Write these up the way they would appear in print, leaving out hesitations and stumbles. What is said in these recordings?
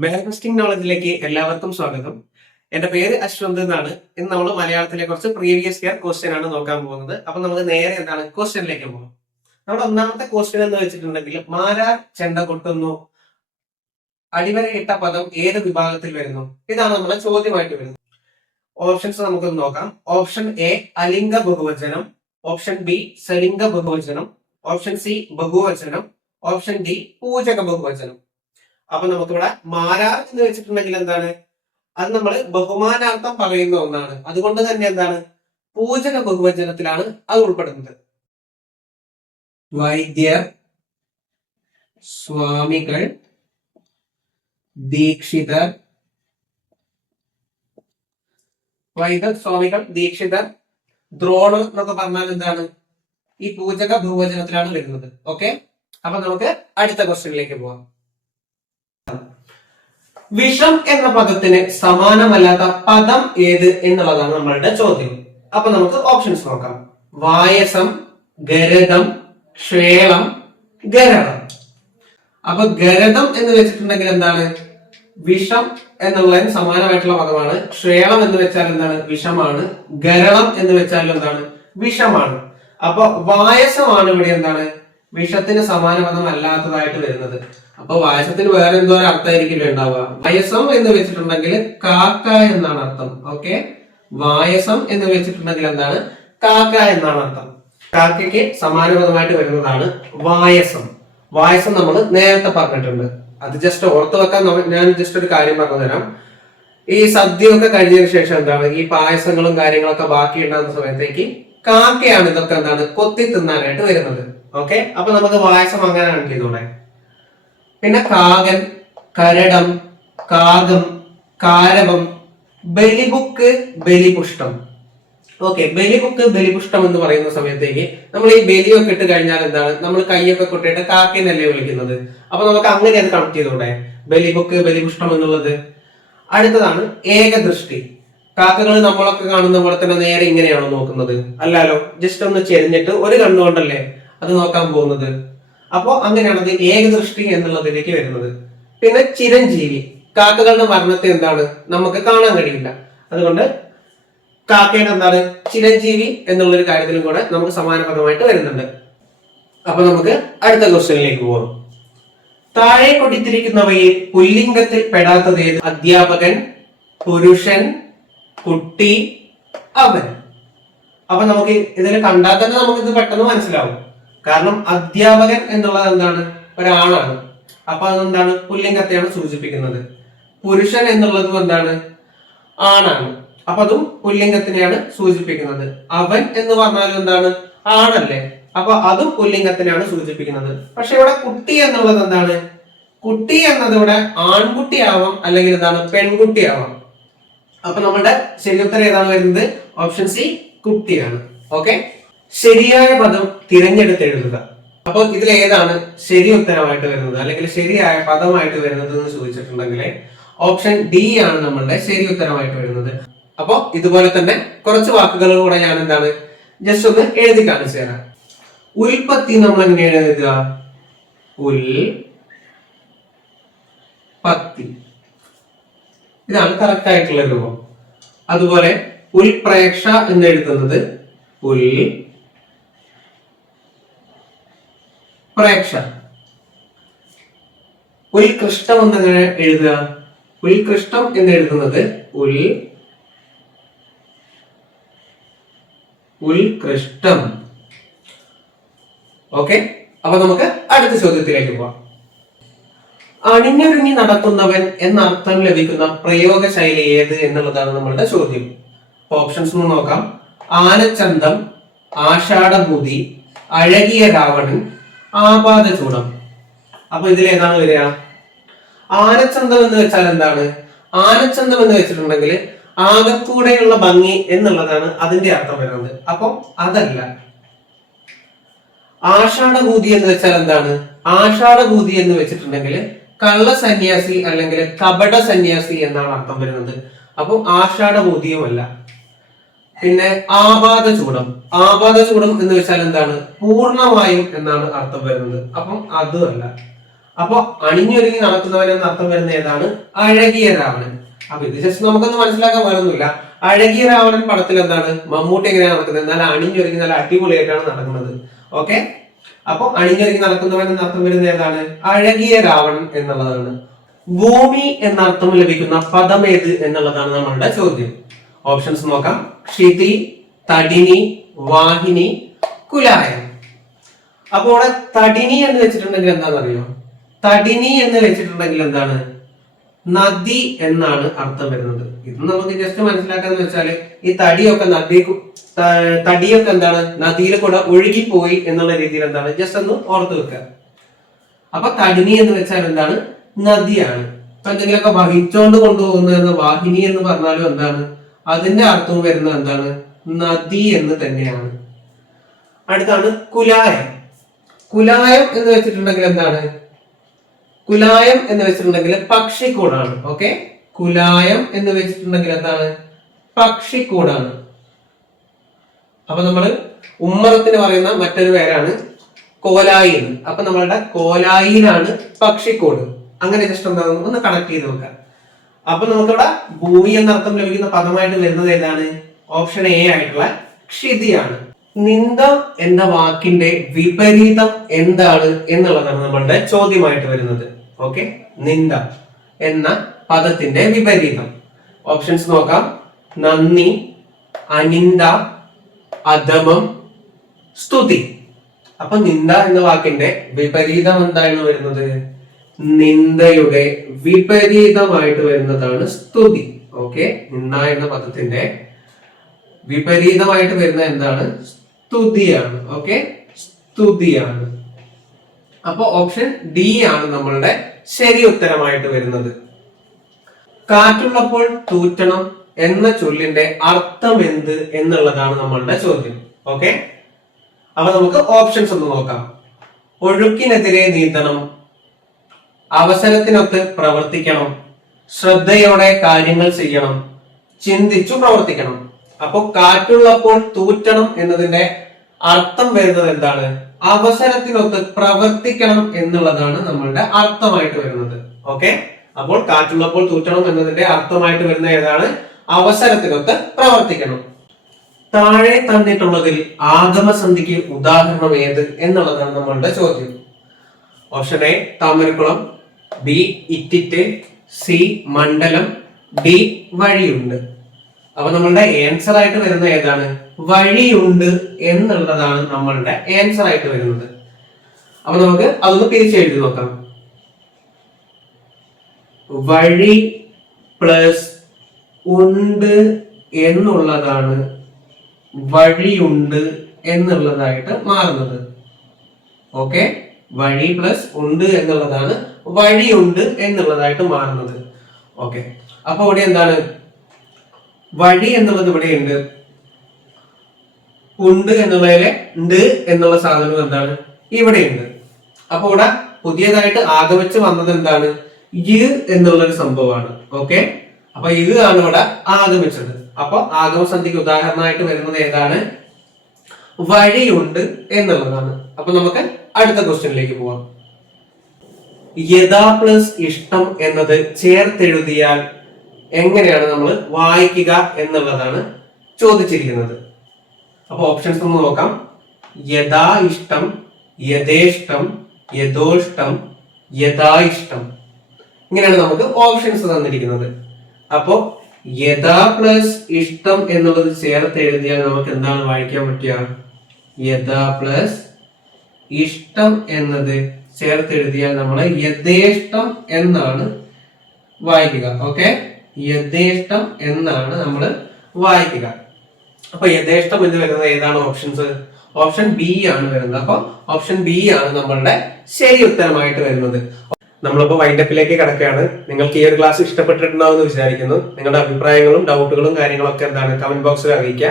മാനഫെസ്റ്റിംഗ് നോളജിലേക്ക് എല്ലാവർക്കും സ്വാഗതം. എന്റെ പേര് അശ്വന്ത് എന്നാണ്. ഇന്ന് നമ്മൾ മലയാളത്തിലെ കുറച്ച് പ്രീവിയസ് ഇയർ ക്വസ്റ്റ്യൻ ആണ് നോക്കാൻ പോകുന്നത്. അപ്പൊ നമുക്ക് നേരെ എന്താണ് ക്വസ്റ്റ്യനിലേക്ക് പോകാം. നമ്മുടെ ഒന്നാമത്തെ ക്വസ്റ്റ്യൻ എന്ന് വെച്ചിട്ടുണ്ടെങ്കിൽ മാരാർ ചെണ്ട കൊട്ടുന്നു അടിവരയിട്ട പദം ഏത് വിഭാഗത്തിൽ വരുന്നു? ഇതാണ് നമ്മളെ ചോദ്യമായിട്ട് വരുന്നത്. ഓപ്ഷൻസ് നമുക്കൊന്ന് നോക്കാം. ഓപ്ഷൻ എ അലിംഗ ബഹുവചനം, ഓപ്ഷൻ ബി സലിംഗ ബഹുവചനം, ഓപ്ഷൻ സി ബഹുവചനം, ഓപ്ഷൻ ഡി പൂജക ബഹുവചനം. അപ്പൊ നമുക്കിവിടെ മാരാർ എന്ന് വെച്ചിട്ടുണ്ടെങ്കിൽ എന്താണ്, അത് നമ്മൾ ബഹുമാനാർത്ഥം പറയുന്ന ഒന്നാണ്. അതുകൊണ്ട് തന്നെ എന്താണ്, പൂജക ബഹുവചനത്തിലാണ് അത് ഉൾപ്പെടുന്നത്. വൈദ്യർ, സ്വാമികൾ, ദീക്ഷിതർ, വൈദ്യർ, സ്വാമികൾ, ദീക്ഷിതർ, ദ്രോണർ എന്നൊക്കെ പറഞ്ഞാൽ എന്താണ്, ഈ പൂജക ബഹുവചനത്തിലാണ് വരുന്നത്. ഓക്കെ, അപ്പൊ നമുക്ക് അടുത്ത ക്വസ്റ്റ്യനിലേക്ക് പോവാം. വിഷം എന്ന പദത്തിന് സമാനമല്ലാത്ത പദം ഏത് എന്നുള്ളതാണ് നമ്മളുടെ ചോദ്യം. അപ്പൊ നമുക്ക് ഓപ്ഷൻസ് നോക്കാം. വായസം, ഗരദം, ക്ഷേളം, ഗരളം. അപ്പൊ ഗരദം എന്ന് വെച്ചിട്ടുണ്ടെങ്കിൽ എന്താണ്, വിഷം എന്നുള്ളതിന് സമാനമായിട്ടുള്ള പദമാണ്. ക്ഷേളം എന്ന് വെച്ചാൽ എന്താണ്, വിഷമാണ്. ഗരളം എന്ന് വെച്ചാൽ എന്താണ്, വിഷമാണ്. അപ്പൊ വായസമാണ് ഇവിടെ എന്താണ്, വിഷത്തിന് സമാന പദം അല്ലാത്തതായിട്ട് വരുന്നത്. അപ്പൊ വായസത്തിന് വേറെ എന്തോ ഒരു അർത്ഥമായിരിക്കില്ല ഉണ്ടാവുക. വായസം എന്ന് വെച്ചിട്ടുണ്ടെങ്കിൽ കാക്ക എന്നാണ് അർത്ഥം. ഓക്കെ, വായസം എന്ന് വെച്ചിട്ടുണ്ടെങ്കിൽ എന്താണ്, കാക്ക എന്നാണ് അർത്ഥം. കാക്കയ്ക്ക് സമാന പദമായിട്ട് വരുന്നതാണ് വായസം. വായസം നമ്മൾ നേരത്തെ പറഞ്ഞിട്ടുണ്ട്. അത് ജസ്റ്റ് ഓർത്ത് വെക്കാൻ ഞാൻ ജസ്റ്റ് ഒരു കാര്യം പറഞ്ഞു തരാം. ഈ സദ്യയൊക്കെ കഴിഞ്ഞതിന് ശേഷം എന്താണ്, ഈ പായസങ്ങളും കാര്യങ്ങളൊക്കെ ബാക്കി ഉണ്ടാകുന്ന സമയത്തേക്ക് കാക്കയാണ് ഇതൊക്കെ എന്താണ് കൊത്തി തിന്നാനായിട്ട് വരുന്നത്. ഓക്കെ, അപ്പൊ നമുക്ക് വായസം അങ്ങനെ കണ്ടിരുന്നൂടെ. പിന്നെ കാകൻ, കരടം, കാകം, കാരവം, ബലിബുക്ക്, ബലിപുഷ്ടം. ഓക്കെ, ബലിബുക്ക്, ബലിപുഷ്ടം എന്ന് പറയുന്ന സമയത്തേക്ക് നമ്മൾ ഈ ബലിയൊക്കെ ഇട്ട് കഴിഞ്ഞാൽ എന്താണ്, നമ്മൾ കൈയൊക്കെ കൊട്ടിട്ട് കാക്കേനല്ലേ വിളിക്കുന്നത്. അപ്പൊ നമുക്ക് അങ്ങനെ അത് കണക്ട് ചെയ്തൂടെ, ബലിബുക്ക്, ബലിപുഷ്ടം എന്നുള്ളത്. അടുത്തതാണ് ഏകദൃഷ്ടി. കാക്കകൾ നമ്മളൊക്കെ കാണുന്ന പോലെ തന്നെ നേരെ ഇങ്ങനെയാണോ നോക്കുന്നത്? അല്ലല്ലോ, ജസ്റ്റ് ഒന്ന് ചെരിഞ്ഞിട്ട് ഒരു കണ്ണുകൊണ്ടല്ലേ അത് നോക്കാൻ പോകുന്നത്. അപ്പോ അങ്ങനെയാണ് അത് ഏകദൃഷ്ടി എന്നുള്ളതിലേക്ക് വരുന്നത്. പിന്നെ ചിരഞ്ജീവി. കാക്കകളുടെ മരണത്തെ എന്താണ്, നമുക്ക് കാണാൻ കഴിയില്ല. അതുകൊണ്ട് കാക്കയുടെ എന്താണ്, ചിരഞ്ജീവി എന്നുള്ളൊരു കാര്യത്തിലും കൂടെ നമുക്ക് സമാന പദമായിട്ട് വരുന്നുണ്ട്. അപ്പൊ നമുക്ക് അടുത്ത ക്വസ്റ്റ്യനിലേക്ക് പോകാം. താഴെ കൊടുത്തിരിക്കുന്നവയിൽ പുല്ലിംഗത്തിൽ പെടാത്തത് ഏത്? അധ്യാപകൻ, പുരുഷൻ, കുട്ടി, അവൻ. അപ്പൊ നമുക്ക് ഇതിൽ കണ്ടാൽ തന്നെ നമുക്ക് ഇത് പെട്ടെന്ന് മനസ്സിലാവും. കാരണം അധ്യാപകൻ എന്നുള്ളത് എന്താണ്, ഒരാളാണ്. അപ്പൊ അതെന്താണ്, പുല്ലിംഗത്തെയാണ് സൂചിപ്പിക്കുന്നത്. പുരുഷൻ എന്നുള്ളതും എന്താണ്, ആണാണ്. അപ്പൊ അതും പുല്ലിംഗത്തിനെയാണ് സൂചിപ്പിക്കുന്നത്. അവൻ എന്ന് പറഞ്ഞാലും എന്താണ്, ആണല്ലേ. അപ്പൊ അതും പുല്ലിംഗത്തിനെയാണ് സൂചിപ്പിക്കുന്നത്. പക്ഷെ ഇവിടെ കുട്ടി എന്നുള്ളത് എന്താണ്, കുട്ടി എന്നത് ഇവിടെ ആൺകുട്ടിയാവാം അല്ലെങ്കിൽ എന്താണ്, പെൺകുട്ടിയാവാം. അപ്പൊ നമ്മുടെ ശരിയുത്തരം ഏതാണ് വരുന്നത്? ഓപ്ഷൻ സി, കുട്ടിയാണ്. ഓക്കെ, ശരിയായ പദം തിരഞ്ഞെടുത്ത് എഴുതുക. അപ്പൊ ഇതിൽ ഏതാണ് ശരി ഉത്തരമായിട്ട് വരുന്നത് അല്ലെങ്കിൽ ശരിയായ പദമായിട്ട് വരുന്നത് എന്ന് ചോദിച്ചിട്ടുണ്ടെങ്കിൽ ഓപ്ഷൻ ഡി ആണ് നമ്മളുടെ ശരി ഉത്തരമായിട്ട് വരുന്നത്. അപ്പൊ ഇതുപോലെ തന്നെ കുറച്ച് വാക്കുകൾ കൂടെ ഞാൻ എന്താണ് ജസ്റ്റ് ഒന്ന് എഴുതി കാണിച്ചു തരാം. ഉൽപ്പത്തി നമ്മൾ എങ്ങനെയാണ് എഴുതുക? ഉൽപത്തി. ഇതാണ് കറക്റ്റ് ആയിട്ടുള്ള രൂപം. അതുപോലെ ഉൽപ്രേക്ഷ എന്ന് എഴുതുന്നത് ഉൽപ്രേക്ഷ. ഉത്കൃഷ്ടം എന്നെങ്ങനെ എഴുതുക? ഉത്കൃഷ്ടം എന്ന് എഴുതുന്നത് ഉത്കൃഷ്ടം. ഓക്കെ, അപ്പൊ നമുക്ക് അടുത്ത ചോദ്യത്തിലേക്ക് പോവാം. അണിഞ്ഞൊരുങ്ങി നടക്കുന്നവൻ എന്ന അർത്ഥം ലഭിക്കുന്ന പ്രയോഗ ശൈലി ഏത് എന്നുള്ളതാണ് നമ്മളുടെ ചോദ്യം. ഓപ്ഷൻസ് നോക്കാം. ആനച്ചന്തം, ആഷാഢഭൂതി, അഴകിയ രാവണൻ, ആപാദചൂടം. അപ്പൊ ഇതിൽ ഏതാണ് വരിക? ആനച്ചന്തം എന്ന് വെച്ചാൽ എന്താണ്? ആനച്ചന്തം എന്ന് വെച്ചിട്ടുണ്ടെങ്കിൽ ആകെക്കൂടെയുള്ള ഭംഗി എന്നുള്ളതാണ് അതിന്റെ അർത്ഥം വരുന്നത്. അപ്പൊ അതല്ല. ആഷാഢഭൂതി എന്ന് വെച്ചാൽ എന്താണ്? ആഷാഢഭൂതി എന്ന് വെച്ചിട്ടുണ്ടെങ്കിൽ കള്ള സന്യാസി അല്ലെങ്കിൽ കപട സന്യാസി എന്നാണ് അർത്ഥം വരുന്നത്. അപ്പം ആഷാഢഭൂതിയുമല്ല. പിന്നെ ആപാദചൂടം. ആപാദചൂടം എന്ന് വെച്ചാൽ എന്താണ്? പൂർണ്ണമായും എന്നാണ് അർത്ഥം വരുന്നത്. അപ്പം അതുമല്ല. അപ്പൊ അണിഞ്ഞൊരുങ്ങി നടക്കുന്നവൻ എന്ന അർത്ഥം വരുന്ന ഏതാണ്? അഴകിയ രാവണൻ. അപ്പൊ ഇത് ജസ്റ്റ് നമുക്കൊന്ന് മനസ്സിലാക്കാൻ വേറൊന്നുമില്ല. അഴകിയ രാവണൻ പടത്തിൽ എന്താണ് മമ്മൂട്ടി എങ്ങനെയാണ് നടക്കുന്നത്? നല്ല അണിഞ്ഞൊരുങ്ങി നല്ല അടിപൊളിയായിട്ടാണ് നടക്കുന്നത്. ഓക്കെ, അപ്പൊ അണിഞ്ഞൊരുങ്ങി നടക്കുന്നവൻ എന്ന അർത്ഥം വരുന്ന ഏതാണ്? അഴകിയ രാവണൻ എന്നുള്ളതാണ്. ഭൂമി എന്ന അർത്ഥം ലഭിക്കുന്ന പദം ഏത് എന്നുള്ളതാണ് നമ്മളുടെ ചോദ്യം. ഓപ്ഷൻസ് നോക്കാം. ക്ഷിതി, തടിനി, വാഹിനി, കുലായം. അപ്പൊ ഇവിടെ തടിനി എന്ന് വെച്ചിട്ടുണ്ടെങ്കിൽ എന്താണെന്നറിയോ? തടിനി എന്ന് വെച്ചിട്ടുണ്ടെങ്കിൽ എന്താണ്? നദി എന്നാണ് അർത്ഥം വരുന്നത്. ഇത് നമുക്ക് ജസ്റ്റ് മനസ്സിലാക്കാന്ന് വെച്ചാല് ഈ തടിയൊക്കെ എന്താണ് നദിയിൽ കൂടെ ഒഴുകിപ്പോയി എന്നുള്ള രീതിയിൽ എന്താണ് ജസ്റ്റ് ഒന്ന് ഓർത്ത് വെക്കുക. അപ്പൊ തടിനി എന്ന് വെച്ചാൽ എന്താണ്? നദിയാണ്. അപ്പൊ എന്തെങ്കിലുമൊക്കെ വഹിച്ചോണ്ട് കൊണ്ടുപോകുന്ന വാഹിനി എന്ന് പറഞ്ഞാലും എന്താണ് അതിന്റെ അർത്ഥം വരുന്നത് എന്താണ്? നദി എന്ന് തന്നെയാണ്. അടുത്താണ് കുലായം. കുലായം എന്ന് വെച്ചിട്ടുണ്ടെങ്കിൽ എന്താണ്? കുലായം എന്ന് വെച്ചിട്ടുണ്ടെങ്കിൽ പക്ഷിക്കൂടാണ്. ഓക്കെ, കുലായം എന്ന് വെച്ചിട്ടുണ്ടെങ്കിൽ എന്താണ്? പക്ഷിക്കൂടാണ്. അപ്പൊ നമ്മള് ഉമ്മറത്തിന് പറയുന്ന മറ്റൊരു പേരാണ് കോലായി എന്ന്. അപ്പൊ നമ്മളുടെ കോലായിലാണ് പക്ഷിക്കൂട്. അങ്ങനെ ജസ്റ്റ് എന്താ ഒന്ന് കണക്ട് ചെയ്ത് നോക്കാം. അപ്പൊ നമുക്കിവിടെ ഭൂമി എന്നർത്ഥം ലഭിക്കുന്ന പദമായിട്ട് വരുന്നത് ഏതാണ്? ഓപ്ഷൻ എ ആയിട്ടുള്ള ക്ഷിതിയാണ്. നിന്ദ എന്ന വാക്കിന്റെ വിപരീതം എന്താണ് എന്നുള്ളതാണ് നമ്മളുടെ ചോദ്യമായിട്ട് വരുന്നത്. ഓക്കെ, നിന്ദ എന്ന പദത്തിന്റെ വിപരീതം. ഓപ്ഷൻസ് നോക്കാം. നന്ദി, അനിന്ദ, അധമം, സ്തുതി. അപ്പൊ നിന്ദ എന്ന വാക്കിന്റെ വിപരീതം എന്താണ് വരുന്നത്? നിന്ദയുടെ വിപരീതമായിട്ട് വരുന്നതാണ് സ്തുതി. ഓക്കെ, നിന്ദ എന്ന പദത്തിന്റെ വിപരീതമായിട്ട് വരുന്ന എന്താണ്? സ്തുതിയാണ്. ഓക്കെ, സ്തുതിയാണ്. അപ്പൊ ഓപ്ഷൻ ഡി ആണ് നമ്മളുടെ ശരി ഉത്തരമായിട്ട് വരുന്നത്. കാറ്റുള്ളപ്പോൾ തൂറ്റണം എന്ന ചൊല്ലിന്റെ അർത്ഥം എന്ത് എന്നുള്ളതാണ് നമ്മളുടെ ചോദ്യം. ഓക്കെ, അപ്പൊ നമുക്ക് ഓപ്ഷൻസ് ഒന്ന് നോക്കാം. ഒഴുക്കിനെതിരെ നീന്തണം, അവസരത്തിനൊത്ത് പ്രവർത്തിക്കണം, ശ്രദ്ധയോടെ കാര്യങ്ങൾ ചെയ്യണം, ചിന്തിച്ചു പ്രവർത്തിക്കണം. അപ്പൊ കാറ്റുള്ളപ്പോൾ തൂറ്റണം എന്നതിന്റെ അർത്ഥം വരുന്നത് എന്താണ്? അവസരത്തിനൊത്ത് പ്രവർത്തിക്കണം എന്നുള്ളതാണ് നമ്മളുടെ അർത്ഥമായിട്ട് വരുന്നത്. ഓക്കെ, അപ്പോൾ കാറ്റുള്ളപ്പോൾ തൂറ്റണം എന്നതിന്റെ അർത്ഥമായിട്ട് വരുന്ന ഏതാണ്? അവസരത്തിനൊത്ത് പ്രവർത്തിക്കണം. താഴെ തന്നിട്ടുള്ളതിൽ ആഗമസന്ധിക്ക് ഉദാഹരണം ഏത് എന്നുള്ളതാണ് നമ്മളുടെ ചോദ്യം. ഓപ്ഷൻ എ താമരക്കുളം, ബി ഇറ്റിറ്റ്, സി മണ്ഡലം, ഡി വഴിയുണ്ട്. അപ്പൊ നമ്മളുടെ ആൻസർ ആയിട്ട് വരുന്ന ഏതാണ്? വഴിയുണ്ട് എന്നുള്ളതാണ് നമ്മളുടെ ആൻസർ ആയിട്ട് വരുന്നത്. അപ്പൊ നമുക്ക് അതൊന്ന് പിരിച്ചെഴുതി നോക്കാം. വഴി പ്ലസ് ഉണ്ട് എന്നുള്ളതാണ് വഴിയുണ്ട് എന്നുള്ളതായിട്ട് മാറുന്നത്. ഓക്കെ, വഴി പ്ലസ് ഉണ്ട് എന്നുള്ളതാണ് വഴിയുണ്ട് എന്നുള്ളതായിട്ട് മാറുന്നത്. ഓക്കെ, അപ്പൊ ഇവിടെ എന്താണ്? വഴി എന്നുള്ളത് ഇവിടെ ഉണ്ട്, ഉണ്ട് എന്നുള്ളതിലെ ഉണ്ട് എന്നുള്ള സാധനം എന്താണ്? ഇവിടെ ഉണ്ട്. അപ്പൊ ഇവിടെ പുതിയതായിട്ട് ആഗമിച്ച് വന്നത് എന്താണ്? ഇ എന്നുള്ളൊരു സംഭവമാണ്. ഓക്കെ, അപ്പൊ ഇത് ആണ് ഇവിടെ ആഗമിച്ചത്. അപ്പൊ ആഗമസന്ധിക്ക് ഉദാഹരണമായിട്ട് വരുന്നത് ഏതാണ്? വഴിയുണ്ട് എന്നുള്ളതാണ്. അപ്പൊ നമുക്ക് അടുത്ത ക്വസ്റ്റ്യനിലേക്ക് പോവാം. യഥാ പ്ലസ് ഇഷ്ടം എന്നത് ചേർത്തെഴുതിയാൽ എങ്ങനെയാണ് നമ്മൾ വായിക്കുക എന്നുള്ളതാണ് ചോദിച്ചിരിക്കുന്നത്. അപ്പൊ ഓപ്ഷൻസ് ഒന്ന് നോക്കാം. യഥാ ഇഷ്ടം, യഥേഷ്ടം, യഥോഷ്ടം, യഥാ ഇഷ്ടം. ഇങ്ങനെയാണ് നമുക്ക് ഓപ്ഷൻസ് തന്നിരിക്കുന്നത്. അപ്പോ യഥാ പ്ലസ് ഇഷ്ടം എന്നുള്ളത് ചേർത്ത് എഴുതിയാൽ നമുക്ക് എന്താണ് വായിക്കാൻ പറ്റുക? യഥാ പ്ലസ് ഇഷ്ടം എന്നത് ചേർത്ത് എഴുതിയാൽ നമ്മൾ യഥേഷ്ടം എന്നാണ് വായിക്കുക. ഓക്കെ, യഥേഷ്ടം എന്നാണ് നമ്മൾ വായിക്കുക. അപ്പൊ യഥേഷ്ടം എന്ന് വരുന്നത് ഏതാണ് ഓപ്ഷൻസ്? ഓപ്ഷൻ ബി ആണ് വരുന്നത്. അപ്പൊ ഓപ്ഷൻ ബി ആണ് നമ്മളുടെ ശരി ഉത്തരമായിട്ട് വരുന്നത്. നമ്മളിപ്പോ വൈൻഡപ്പിലേക്ക് കിടക്കുകയാണ്. നിങ്ങൾക്ക് ഈ ഒരു ക്ലാസ് ഇഷ്ടപ്പെട്ടിട്ടുണ്ടാവുമെന്ന് വിചാരിക്കുന്നു. നിങ്ങളുടെ അഭിപ്രായങ്ങളും ഡൗട്ടുകളും കാര്യങ്ങളൊക്കെ എന്താണ് കമന്റ് ബോക്സിൽ അറിയിക്കുക.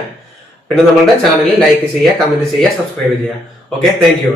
പിന്നെ നമ്മളുടെ ചാനൽ ലൈക്ക് ചെയ്യുക, കമന്റ് ചെയ്യുക, സബ്സ്ക്രൈബ് ചെയ്യുക. Okay, thank you.